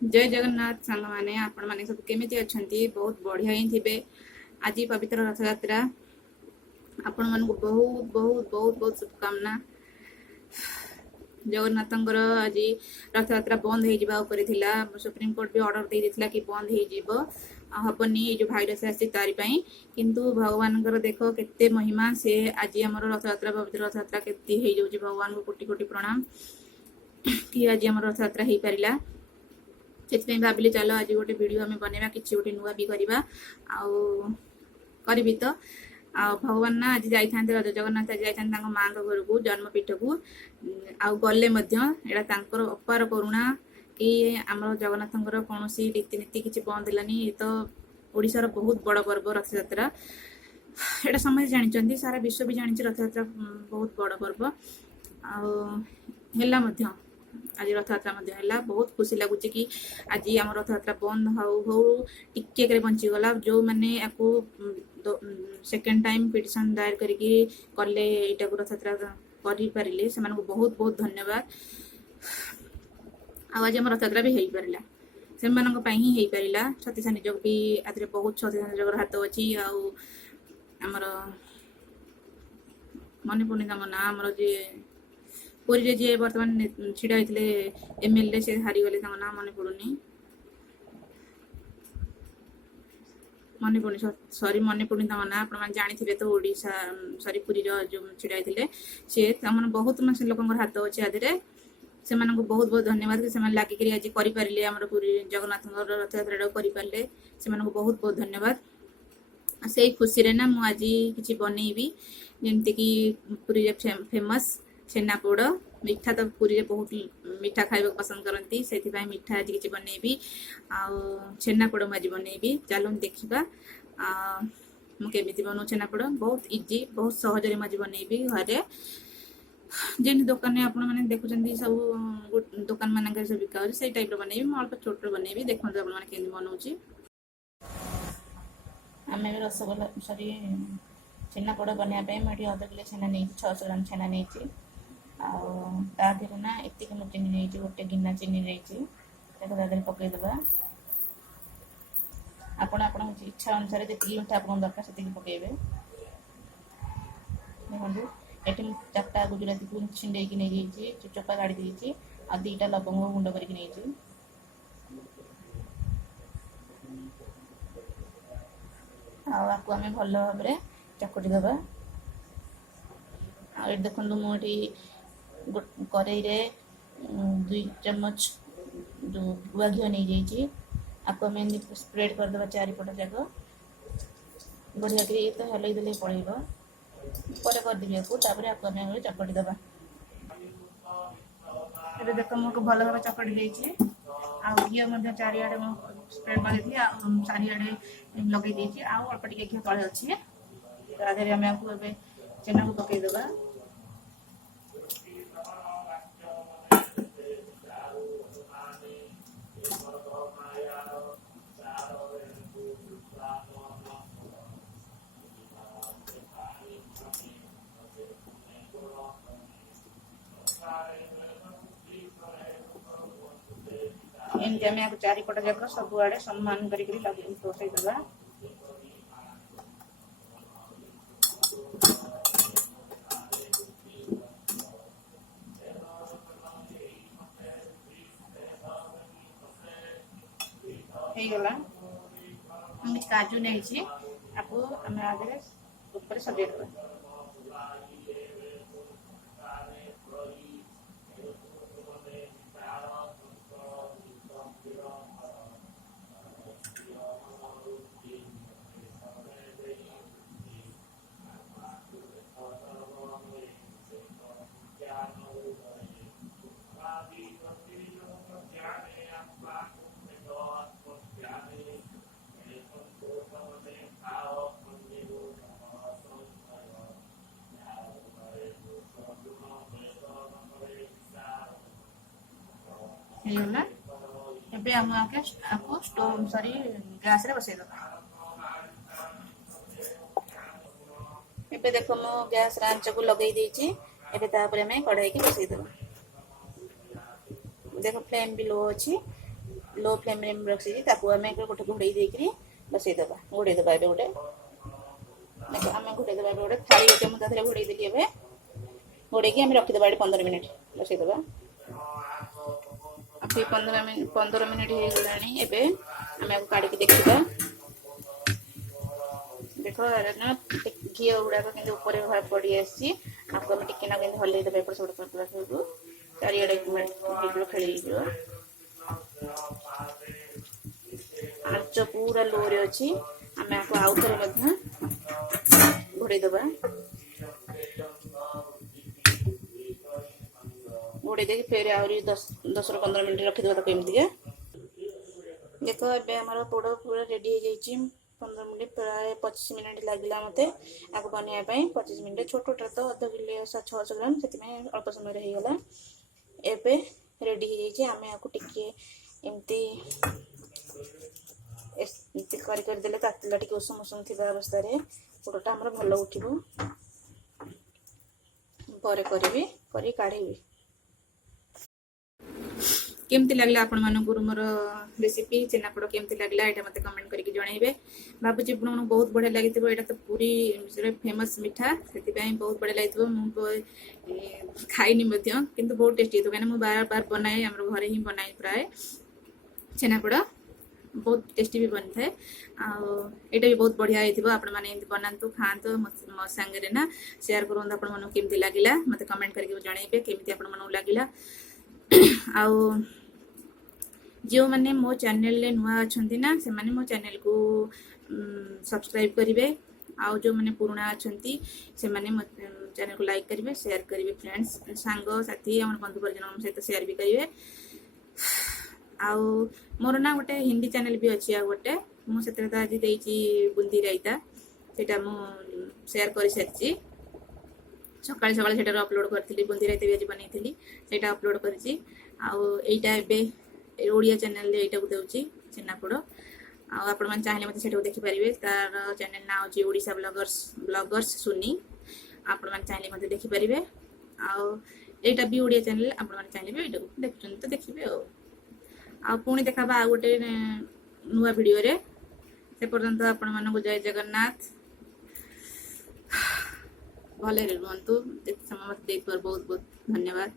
जय जगन्नाथ सांग माने आपण माने सब केमिति अछंती बहुत बढ़िया ही थिबे। आज पवित्र रथ यात्रा आपण मन को बहुत बहुत बहुत बहुत शुभकामना। जगन्नाथंकर आज रथ यात्रा बंद हो जावा ऊपर थिला। सुप्रीम कोर्ट भी ऑर्डर दे दिथिला कि बंद हो जीवो हबनी जो भाइरस आसी तारि पई, किंतु भगवानकर देखो केते महिमा से आज हमर रथ यात्रा पवित्र रथ यात्रा केते हे जाउची। भगवान को कोटि कोटि प्रणाम कि आज हमर रथ यात्रा हे परिला। से भाविली चलो आज गोटे वीडियो आम बनवा कि गोटे नुआ भी करवा करी तो भगवान ना आज जाइए रज जगन्नाथ आज जाइए माँ घर को जन्मपीठ को गले एटा अपार करुणा कि आम जगन्नाथ कौन रीतिनीति किसी बंद है। ये तो ओडिशार बहुत बड़ पर्व रथ यात्रा। एटा समझ जानी सारा विश्व भी जानी रथ यात्रा बहुत बड़ पर्व है। आज रथ यात्रा बहुत खुशी लगुच कि आज आम रथ यात्रा बंद हो टिके बंचीगला। जो मैंने सेकेंड टाइम पिटिशन दायर करके कले यहाँ रथ यात्रा करें से बहुत बहुत धन्यवाद। आज आम रथ यात्रा भी हो पारा से ही हो पारा। छत्तीसा निजोग भी आदि बहुत छत्तीसा निजोग हाथ अच्छी आमर मन पड़नी तम ना आमर जी पुरी जी बर्तमान छिड़ा होते एमएलए से हारीगले ना मन पड़ूनी मन पड़नी सरी मन पड़नी तम ना आप जानी तो ओडिशा सरी पुरी जो छिड़ा होते सी बहुत लोक हाथ अच्छे आदि से बहुत बहुत धन्यवाद कि से लगिक आज करें आम पुरी जगन्नाथ रथ यात्रा करें से बहुत बहुत धन्यवाद। से खुशी रे ना मुझे किसी बनईबी जमती कि पुरी फेमस छेनापोड़ मिठा तो पुरी बहुत मिठा खाइबा पसंद करती से मिठा आज किसी बनईबी छेनापोड़ मुझे बनईबी। चलो देखा मुझे बनाऊ छेनापोड़ बहुत इजी बहुत सहजरे मुझे बनईबी घरे जेन दुकान में आपण मैंने देखुं सब दुकान मान सब बिका से टाइप बनईबी। मैं अल्प छोट बनईबी देखो आपने बनाऊँगी। आम रसगोल्ला सरी छेनापोड़ बनवाई मुझे अध किलो छेना नहीं 600 ग्राम छेना नहीं आधे ना एति चीनी नहीं गोटे गिना चीनी नहीं पकईदे आपण आप इच्छा अनुसार जी मीठा आप दरकार से पकड़े। देखो ये 4टा गुजराती को छिंडे नहीं चोपा गाड़ी देती आ 2टा लवंग गुंड करके आपको आम भल भाव चकटी दबा। आ देखो मुझे कड़ई 2 चम्मच जो गुआ घी नहीं जाइए आपको आम स्प्रेड करदे चारिपट जाक बढ़िया कि तो हल देले पड़ेगा पर करदेवी आपको आपको आम चकटी दबा। ये देख मुझे भल भाव चकटी देती घी चारिड़े स्प्रेड कर चारिड़े लगे देती अल्प टे घी तले अच्छी आधे आम आपको छेना को पकईदे। एमती आम आपको चारिपट जाक सबुआड़े सम्मान करके बसईदे। गला काजू नहीं आपको आम आगे ऊपर सजेद। आपको स्टोव सॉरी गैस रे बसई दो। एबे देखो मो गैस आंच को लगे देछि एबे तापर हमें कढ़ाई की बसई दो। देखो फ्लेम भी लो अच्छी लो फ्लेम रे रखी ताकू आम गोटे घोड़े देकर बसईदे घोड़े देवा गोटे आम घोड़े देवा गोटे थाली गोटे मुझे घोड़े देली घोड़े की रखीदे 15 मिनिट बसईदे 15 मिनिट हो गला आम काढ़ी देखा देख ना घी गुड़ाक के ऊपर पड़ी आसी आपको आम टिके ना हल्ले देवा एपट सेपट कर चारिड़े खेल आंच पूरा लो रे अच्छी आम आपको आउ थे घोड़े देवा घोड़े दे फिर आहरी 10 ରୁ 15 मिनट रखीद ताको एमती देख एम पोड़ पूरा रेडी हो जाइए 15 मिनट प्राय 25 मिनट लगला मत आपको बनवाई 25 मिनट छोटा तो अध किलो 600 ग्राम से अल्प समय होगला एवं रेडी हो जाइए आम आपको टिके एमती करदेले तातिला टिके उषुम उषुम थी अवस्था पोड़टा आमर भल उठिबो पर करी काढ़ी केमती लगला आपण मानक मोर रेसिपी छेनापोड़ केमती लगला एटा मते कमेंट करके जणाइबे बाबूजी आपन बहुत बढ़िया लागिथिबो एटा तो पूरी फेमस मिठा सेति पई बहुत बढ़िया लागिथिबो मु खाइनी मध्य किंतु बहुत टेस्टी तो काने मु बार बार बनाए हमर घरे ही बनाए प्राय छेनापोड़ बहुत टेस्टी भी बन थाए एटा भी बहुत बढ़िया होइथिबो आपण माने एंती बनांतु खांतु मो संगे ना शेयर करंतु आपण माने केमती लागिला मते कमेंट करके जणाइबे केमती आपण माने लागिला आउ जो मैंने मो चैनल नुआ अच्छा ना से माने मो चैनल को सब्सक्राइब करेंगे आउ जो मैंने पुराना अच्छा से माने मो चैनल को लाइक करेंगे शेयर करेंगे फ्रेंड्स सांग साथी आम बंधु परिजन सहित शेयर भी करेंगे आउ मोर ना गोटे हिंदी चैनल भी अच्छी आ गोटे मुझे तो आज देती बुंदी रायता सेटा मु शेयर कर सारी सकाल सकाल सेटार अपलोड करी बुंदी रायता भी आज बनई सेटा अपलोड करीटा ओडिया चैनल एटा को देउची छेनापोड़ आपण मन चाहिले मते सेटा देखिपारे तार चैनल ना होची ओडिशा ब्लॉगर्स सुनी आपण मन चाहिले मते देखिपारे एटा भी ओडिया चैनल आपण मन चाहिले भी एटा देखुचन तो देखिबे आ पुणी देखाबा आ गोटे नुआ वीडियो रे से पर्यंत आपण मन को जय जगन्नाथ भले रुहंतु समय मते देखबार बहुत बहुत धन्यवाद।